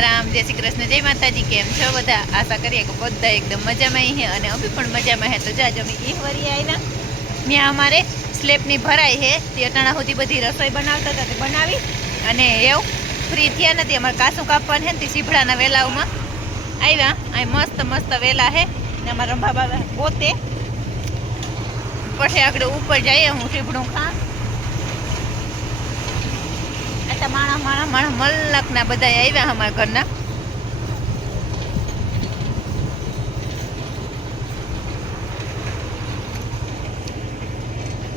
સીતારામ, જય શ્રી કૃષ્ણ, જય માતાજી. કેમ છો બધા? આશા કરીએ કે બધા એકદમ મજામાં છે અને અમે પણ મજામાં હે. તો જાજ અમે ઈ વરી આવ્યા ત્યાં અમારે સ્લેબની ભરાઈ છે તે અટાણા સુધી બધી રસોઈ બનાવતા હતા તે બનાવી અને એવું ફ્રી થયા નથી. અમારે કાસું કાપવાનું છે ને તે સીભડાના વેલાઓમાં આવ્યા. અહીં મસ્ત મસ્ત વેલા છે ને અમારા રંભા પોતે પછી આગળ ઉપર જઈએ હું સીભડું ખા માણા મલક ના બધા આવ્યા અમારા ઘરના.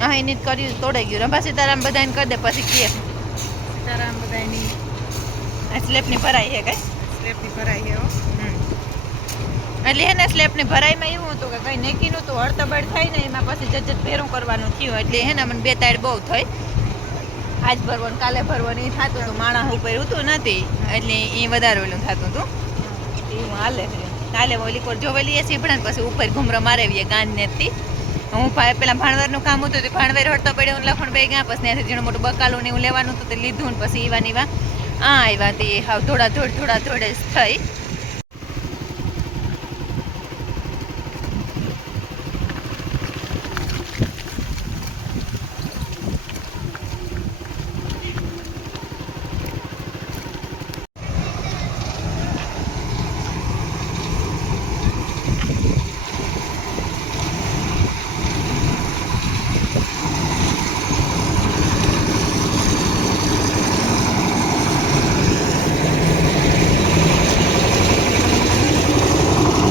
હા એની જ કર્યું તોડાઈ ગયું. રંભા સીતારામ બધાને કરી દે પછી કીએ સીતારામ બધાની આ સ્લેબની ભરાઈ છે કઈ સ્લેબની ભરાઈ છે. એટલે હે ને સ્લેબની ભરાઈમાં એવું હતું કે કઈ નેકી નતું, હળતબડ થાય ને એમાં પછી જજ્જત ભેરું કરવાનું થયું. એટલે હે ને મને બે તાડ બહુ થઈ. આજ ભરવાનું કાલે ભરવાનું એ થતું હતું. માણસ ઉપર ઉતું નથી એટલે એ વધારે ઓલું થતું હતું. એવું હાલે ઓલી કોર જોવેલી એ સીભડા ને પછી ઉપર ઘુમરો મારેવીએ ગાંધ નેતી. હું પેલા ભાણવરનું કામ હતું તે ભાણવર હળતો પડે હું લખણ બે ગયા. પછી ત્યાંથી ઝીણું મોટું બકાલું ને એવું લેવાનું હતું તે લીધું ને પછી ઈવા આવ્યા તે હાવ થોડા થોડે થઈ.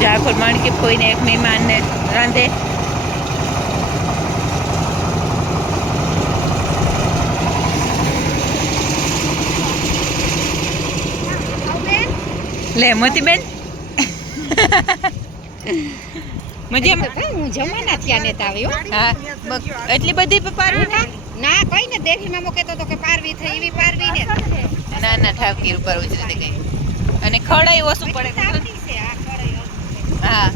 ઠાકોર માણકી કોઈને એક મહેમાનને રાંધે. લે મોતીબેન હું જમાના ત્યાં નેતા આવ્યો. હા એટલી બધી પારવી ના કઈ ને દેવીમાં મૂકેતો તો કે પારવી થઈ એવી પારવી ને. ના ઠાકીર ઉપર ઉજરી ગઈ અને ખડાઈ ઓછું પડે. હા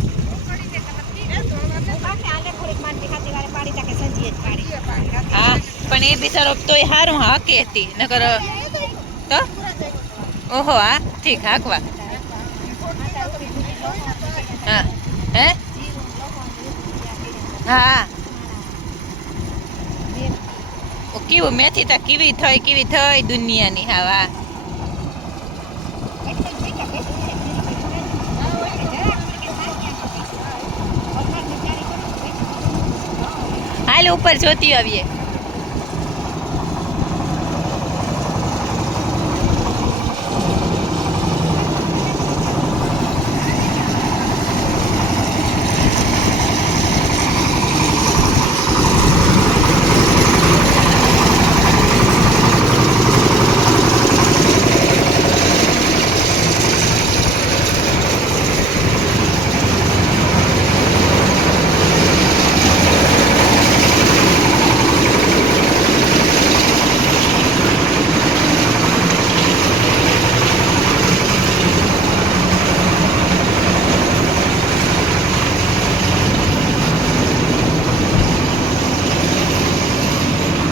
હા પણ એ બિચારો તોય સારું હાકે હતી નકર તો ઓહો હા ઠીક હાકવા. હા હે હા કેવું મેથી તા કેવી થઈ દુનિયાની. હા હા હાલ ઉપર જોતી આવીએ.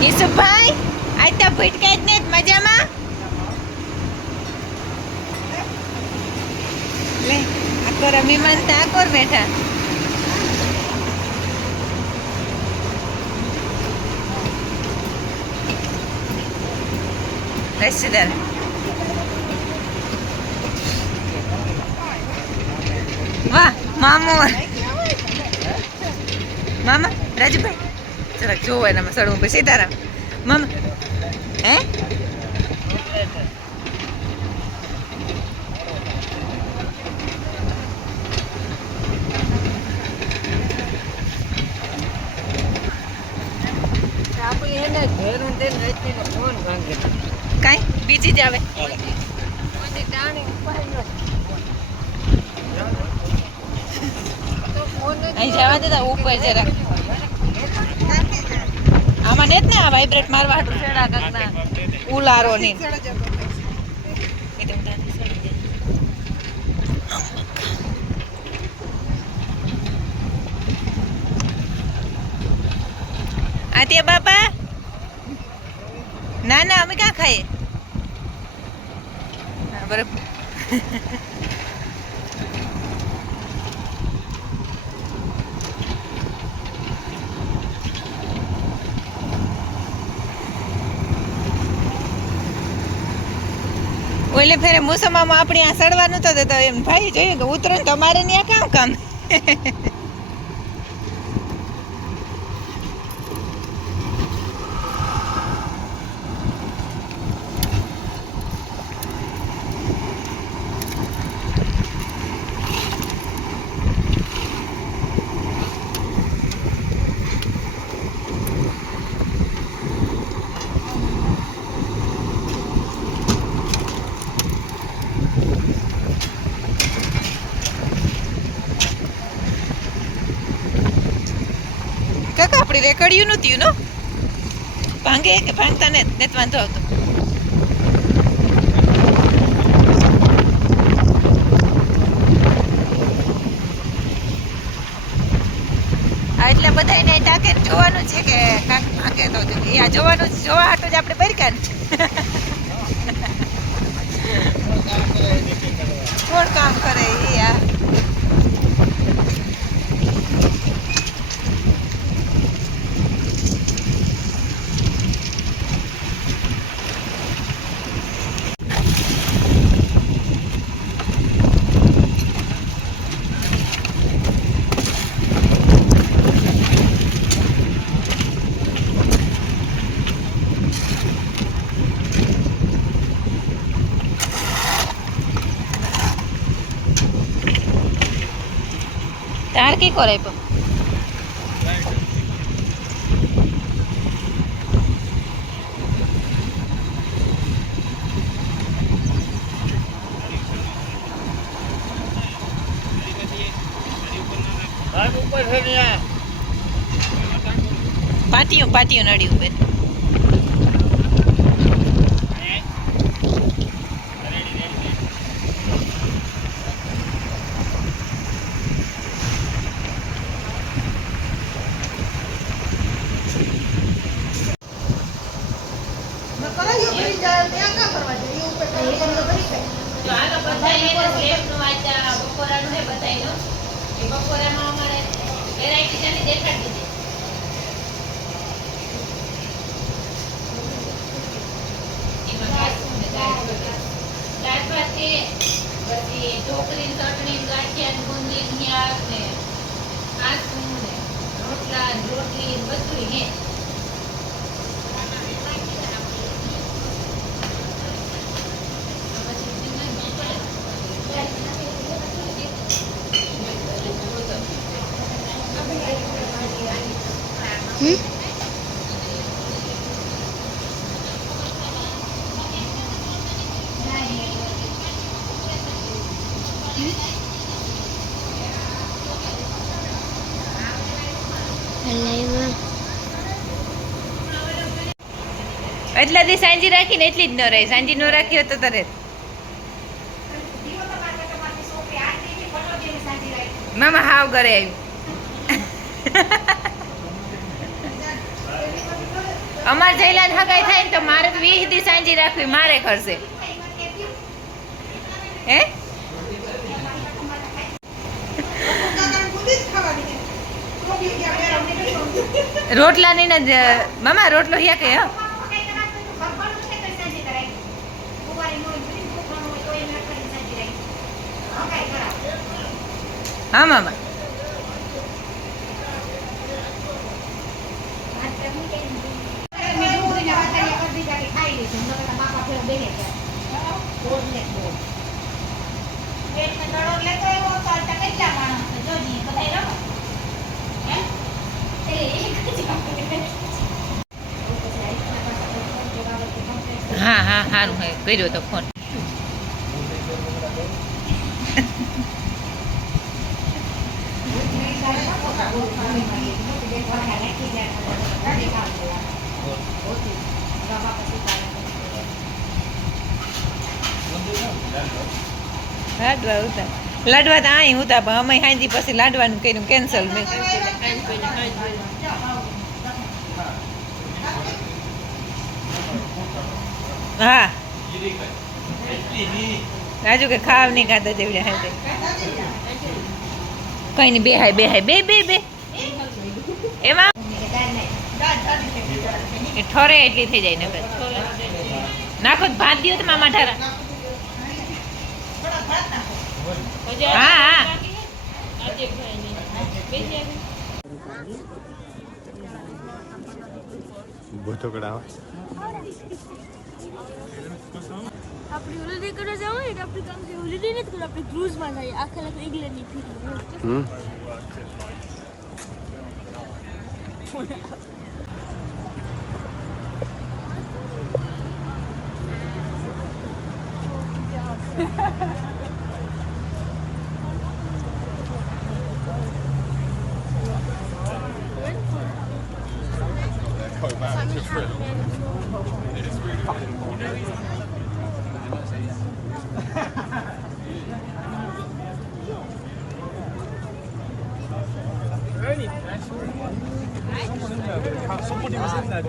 ઈસુભાઈ આજ તો ભટકાય જ ને મજામાં. લે આકોર મહેમાન તો આકોર બેઠા. રસીદાર વાહ મામા રાજુભાઈ જરાક જોવો એનામાં સડવું પછી સીતારામ મામા હે કઈ બીજી જ આવે. અહીં જવા દેતા ઉપર જરા આમાં ને જ ને આ વાઇબ્રેટ મારવા હાટું છેડા કાકના ઉલારો ની. આત્યા બાપા ના અમે ક્યાં ખાઈએ બરાબર. ઓલે ફેરે મોસમમાં આપણે આ સડવાનું તો એમ ભાઈ જોયું કે ઉતરણ તો અમારે ત્યાં કામ કાકા આપણે રેકડ્યું નહોતું નો ભાંગે કે ભાંગતા ને જ વાંધો આવતો. એટલે બધાને ટાકે જોવાનું છે કે કાંક ભાંગે તો આ જોવાનું જોવા હાટું જ આપણે બરકાન કોણ કામ કરે એ આ તાર કી કરે પણ પાટિયું નડ્યું બેન ઢોકળી ચટણી ગાંઠિયા બુંદી શાક ને આસું ને રોટલા રોટલી બધું હે એટલા દી સાંજી રાખીને એટલી જ ન રહે સાંજી ન રાખી હોય તો તરે મામા હાવ ઘરે આવી અમાર જઈલાન હગાઈ થાય ને તો મારે 20 દી સાંજી રાખવી મારે ખર્ચે હે રોટલા ની ને મામા રોટલો હિયા કે હા મામા હા હા સારું હે કર્યો તો ફોન લાડવા તો અહીં હતા પણ અમે હાંજી પછી લાડવાનું કર્યું કેન્સલ મેં હા રાજુ કે ખાવ નહીં ખાતા જેવડે હે તે કઈ નહીં બેહાય બેહાય બે બે બે એમાં એ ઠરે એટલી થઈ જાય ને નાખો તો ભાત દ્યો તો મામા ઠારા હા હા બોટોકડા આપણી હોલિડે કરવા જવું હોય તો આપણે કામ હોલિડે નથી કરવું આપણે ક્રૂઝમાં જઈએ આખા lakh ઇંગ્લેન્ડની ફીરી Somebody was in there.